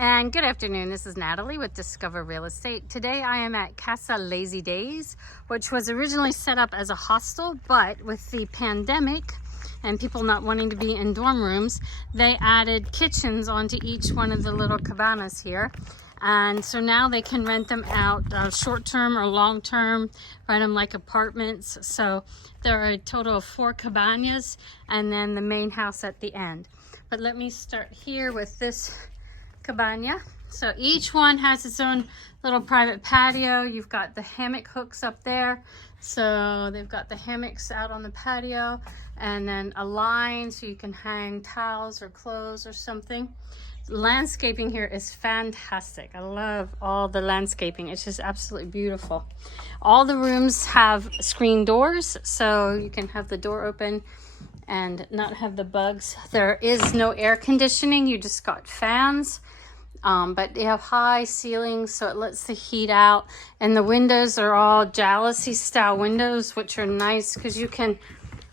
And good afternoon, this is Natalie with Discover Real Estate. Today I am at Casa Lazy Days, which was originally set up as a hostel, but with the pandemic and people not wanting to be in dorm rooms, they added kitchens onto each one of the little cabanas here. And so now they can rent them out short-term or long-term, rent them like apartments. So there are a total of 4 cabanas and then the main house at the end. But let me start here with this cabana. So each one has its own little private patio. You've got the hammock hooks up there. So they've got the hammocks out on the patio and then a line so you can hang towels or clothes or something. Landscaping here is fantastic. I love all the landscaping. It's just absolutely beautiful. All the rooms have screen doors so you can have the door open and not have the bugs. There is no air conditioning. You just got fans. But they have high ceilings so it lets the heat out, and the windows are all jalousie style windows, which are nice because you can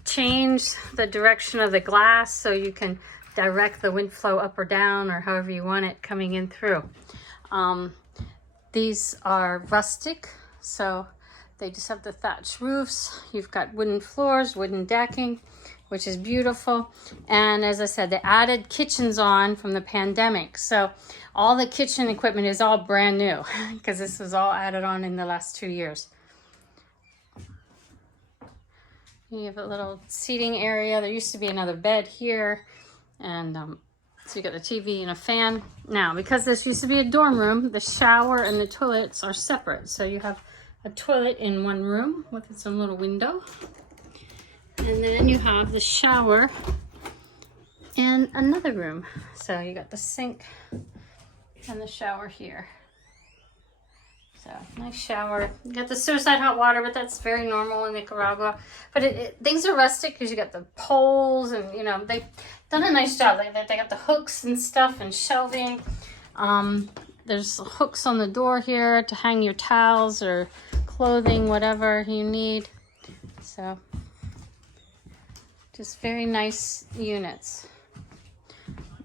change the direction of the glass so you can direct the wind flow up or down or however you want it coming in through. These are rustic, so they just have the thatched roofs. You've got wooden floors, wooden decking, which is beautiful. And as I said, they added kitchens on from the pandemic. So all the kitchen equipment is all brand new because this was all added on in the last 2 years. You have a little seating area. There used to be another bed here. And so you got the TV and a fan. Now, because this used to be a dorm room, the shower and the toilets are separate. So you have a toilet in one room with its own little window. And then you have the shower in another room. So you got the sink and the shower here. So nice shower. You got the suicide hot water, but that's very normal in Nicaragua. But things are rustic because you got the poles and, you know, they've done a nice job. They got the hooks and stuff and shelving. There's hooks on the door here to hang your towels or clothing, whatever you need. So just very nice units.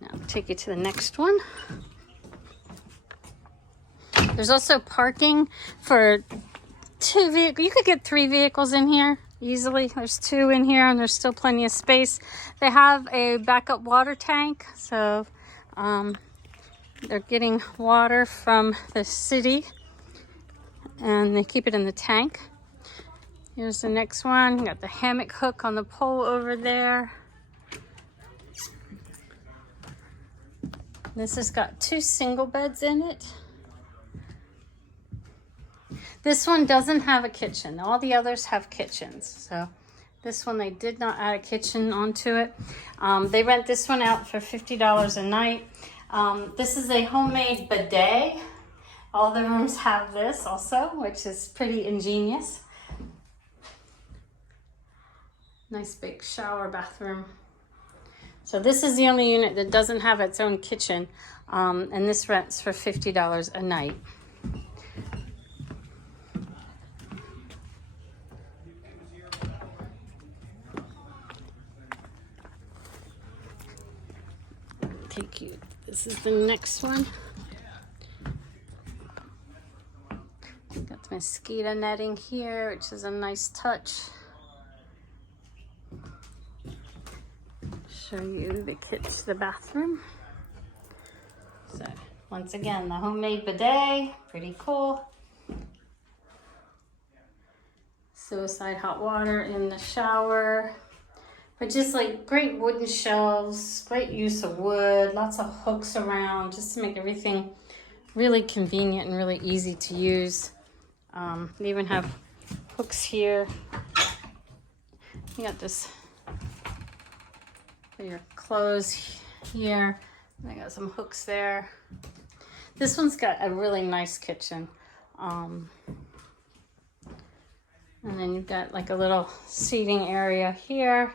Now I'll take you to the next one. There's also parking for 2 vehicles. You could get 3 vehicles in here easily. There's 2 in here and there's still plenty of space. They have a backup water tank. So they're getting water from the city and they keep it in the tank. Here's the next one. You got the hammock hook on the pole over there. This has got 2 single beds in it. This one doesn't have a kitchen. All the others have kitchens. So this one, they did not add a kitchen onto it. They rent this one out for $50 a night. This is a homemade bidet. All the rooms have this also, which is pretty ingenious. Nice big shower bathroom. So this is the only unit that doesn't have its own kitchen. And this rents for $50 a night. Take you. This is the next one. Got the mosquito netting here, which is a nice touch. Show you the bathroom. So once again, the homemade bidet, pretty cool. Suicide hot water in the shower. But just like great wooden shelves, great use of wood, lots of hooks around just to make everything really convenient and really easy to use. They even have hooks here. You got this for your clothes here. I got some hooks there. This one's got a really nice kitchen. And then you've got like a little seating area here.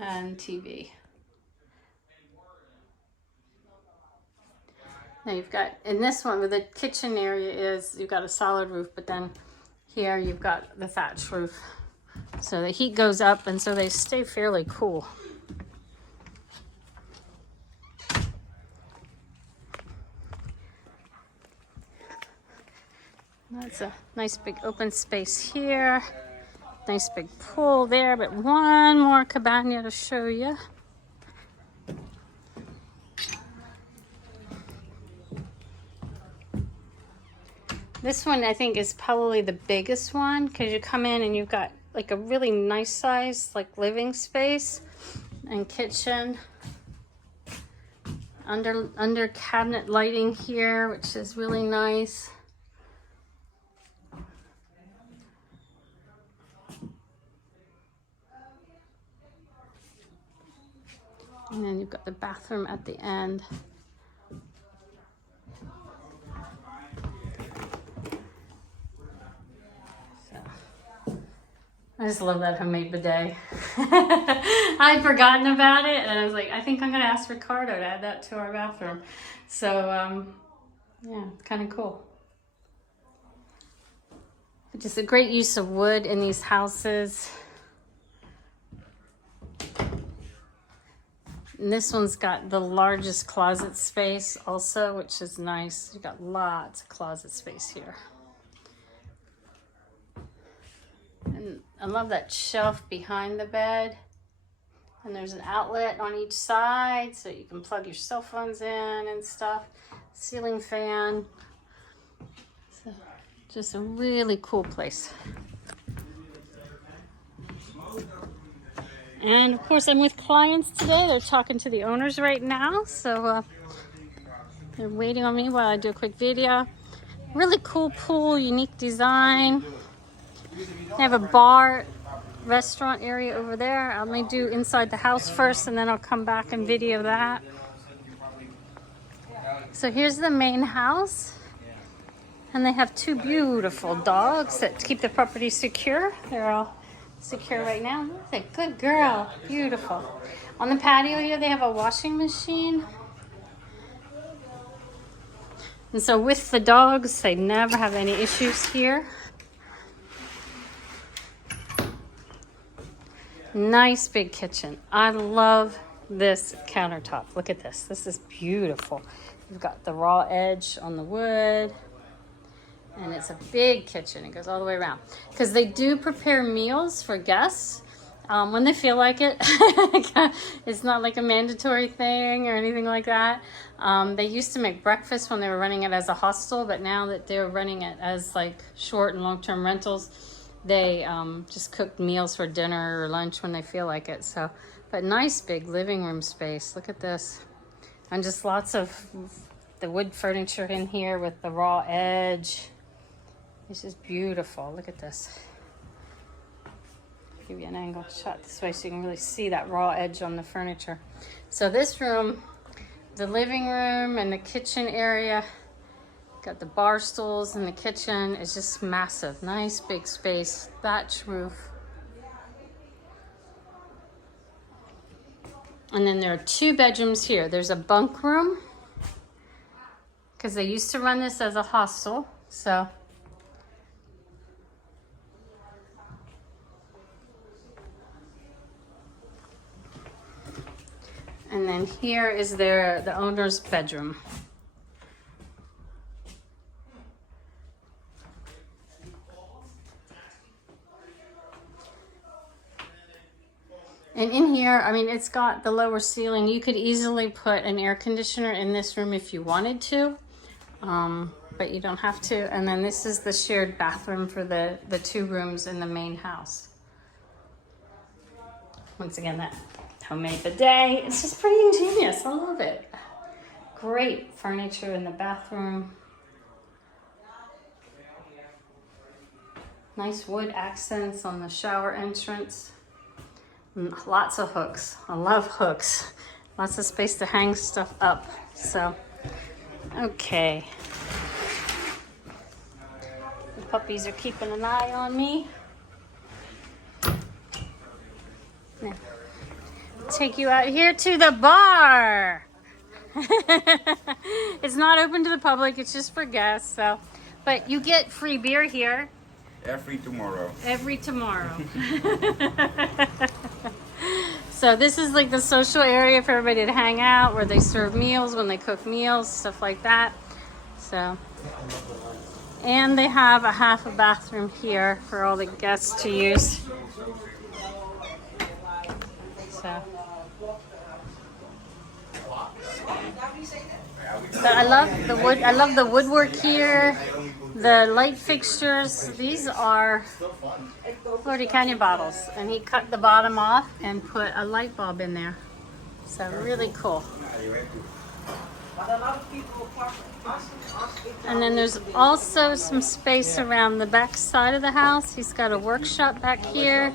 And TV. Now you've got, in this one where the kitchen area is, you've got a solid roof, but then here you've got the thatch roof. So the heat goes up and so they stay fairly cool. That's a nice big open space here. Nice big pool there, but one more cabana to show you. This one I think is probably the biggest one because you come in and you've got like a really nice size like living space and kitchen. Under cabinet lighting here, which is really nice. And then you've got the bathroom at the end. I just love that homemade bidet. I'd forgotten about it and I was like, I think I'm gonna ask Ricardo to add that to our bathroom. So yeah, it's kind of cool. Just a great use of wood in these houses. And this one's got the largest closet space also, which is nice. You've got lots of closet space here. And I love that shelf behind the bed. And there's an outlet on each side so you can plug your cell phones in and stuff. Ceiling fan. So just a really cool place. And of course I'm with clients today. They're talking to the owners right now. So they're waiting on me while I do a quick video. Really cool pool, unique design. They have a bar restaurant area over there. I may do inside the house first and then I'll come back and video that. So here's the main house. And they have two beautiful dogs that keep the property secure. They're all secure right now. That's a good girl. Beautiful. On the patio here they have a washing machine. And so with the dogs, they never have any issues here. Nice big kitchen. I love this countertop. Look at this. This is beautiful. You've got the raw edge on the wood. And it's a big kitchen. It goes all the way around. Because they do prepare meals for guests when they feel like it. It's not like a mandatory thing or anything like that. They used to make breakfast when they were running it as a hostel. But now that they're running it as like short and long-term rentals, they just cook meals for dinner or lunch when they feel like it. So, but nice big living room space. Look at this. And just lots of the wood furniture in here with the raw edge. This is beautiful. Look at this. Give you an angle shot this way so you can really see that raw edge on the furniture. So this room, the living room and the kitchen area, got the bar stools in the kitchen. It's just massive. Nice big space. Thatch roof. And then there are two bedrooms here. There's a bunk room because they used to run this as a hostel. So and then here is the owner's bedroom. And in here, I mean, it's got the lower ceiling. You could easily put an air conditioner in this room if you wanted to, but you don't have to. And then this is the shared bathroom for the two rooms in the main house. Once again, that homemade bidet. It's just pretty ingenious. I love it. Great furniture in the bathroom. Nice wood accents on the shower entrance. Lots of hooks. I love hooks. Lots of space to hang stuff up. So, okay. The puppies are keeping an eye on me. Now, take you out here to the bar. It's not open to the public. It's just for guests. So, but you get free beer here. Every tomorrow. Every tomorrow. So this is like the social area for everybody to hang out, where they serve meals when they cook meals, stuff like that. So, And they have a half a bathroom here for all the guests to use. So. But I love the wood. I love the woodwork here. The light fixtures. These are Florida Canyon bottles, and he cut the bottom off and put a light bulb in there. So really cool. And then there's also some space around the back side of the house. He's got a workshop back here.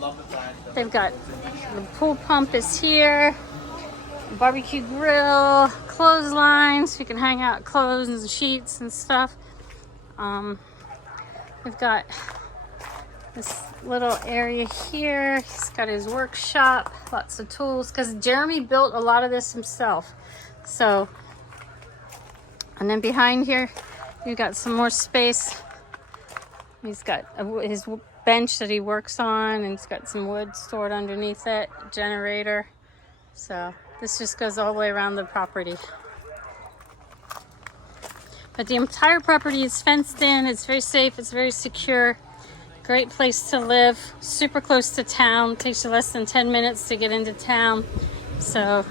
They've got the pool pump is here. Barbecue grill, clotheslines, so you can hang out clothes and sheets and stuff. We've got this little area here. He's got his workshop, lots of tools, because Jeremy built a lot of this himself. So, and then behind here, you've got some more space. He's got his bench that he works on, and he's got some wood stored underneath it, generator. So this just goes all the way around the property. But the entire property is fenced in. It's very safe. It's very secure. Great place to live. Super close to town. Takes you less than 10 minutes to get into town. So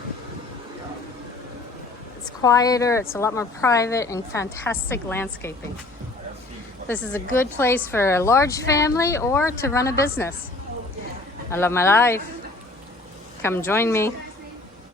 it's quieter. It's a lot more private and fantastic landscaping. This is a good place for a large family or to run a business. I love my life. Come join me.